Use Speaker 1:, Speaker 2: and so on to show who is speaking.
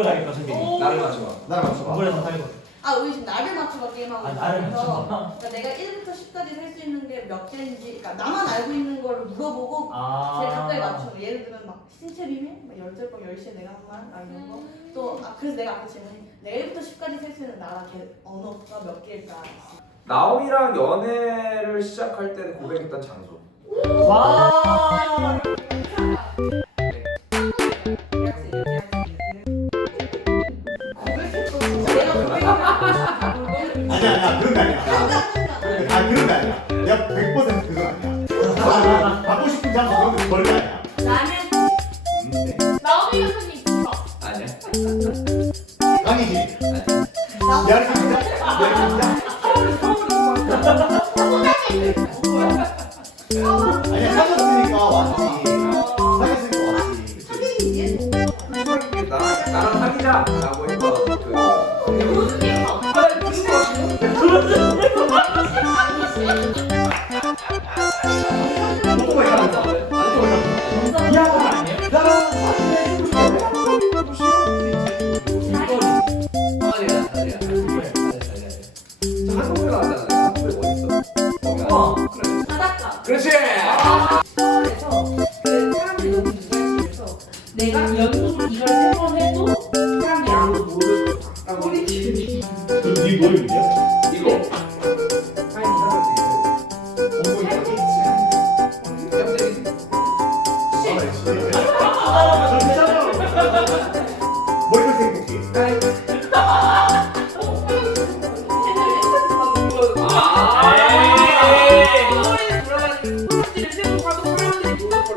Speaker 1: 누굴 가니까 선생님?
Speaker 2: 나를 맞춰봐.
Speaker 3: 나 맞춰봐.
Speaker 1: 누굴에서 살고.
Speaker 4: 아 우리 지금 나를 맞춰봐 게임하고
Speaker 1: 아, 나를
Speaker 4: 있어서
Speaker 1: 맞춰봐.
Speaker 4: 그러니까 내가 1부터 10까지 셀 수 있는 게 몇 개인지 그러니까 나만 알고 있는 거를 물어보고
Speaker 1: 아.
Speaker 4: 제일 가까이 맞춰 예를 들면 막 신체 비밀? 막 열절 법 10시에 내가 한 말? 막 이런 거 또, 아, 그래서 내가 아까 질문이 내가 1부터 10까지 셀 수 있는 나라 개, 언어가 몇 개일까?
Speaker 2: 나오미랑 연애를 시작할 때는 고백했던 장소.
Speaker 1: 와.
Speaker 3: 아니야, 아니야. 그런 거 아니야. 아, 그런 거 아니야. 내가 100% 그건 아니야. 받고 싶은 장소 그런 거 절대 아니야.
Speaker 4: 나는
Speaker 3: 음, 네.
Speaker 5: 나오미 교수님 이거.
Speaker 2: 아니야. 아니야.
Speaker 4: 나
Speaker 3: 열입니다. 열입니다. 아니야, 사귀었으니까 왔지.
Speaker 2: 자, 한국에 나왔잖아. 한국에 뭐 있어?
Speaker 1: 우와.
Speaker 2: 그래.
Speaker 4: 바닷가
Speaker 2: 그렇지.
Speaker 4: 그래서 그 사람들이 너무 유명해서 내가 연속으로 이걸 세 번 해도 사람들이 아무도 모를 거야 꼬리 길이
Speaker 3: 그럼 네 뭐였냐?
Speaker 2: 이거.
Speaker 4: 아니
Speaker 3: 공부 있어.
Speaker 2: 깜짝이.
Speaker 3: 아, 저 괜찮아. 머리카락 행복해.
Speaker 2: 아.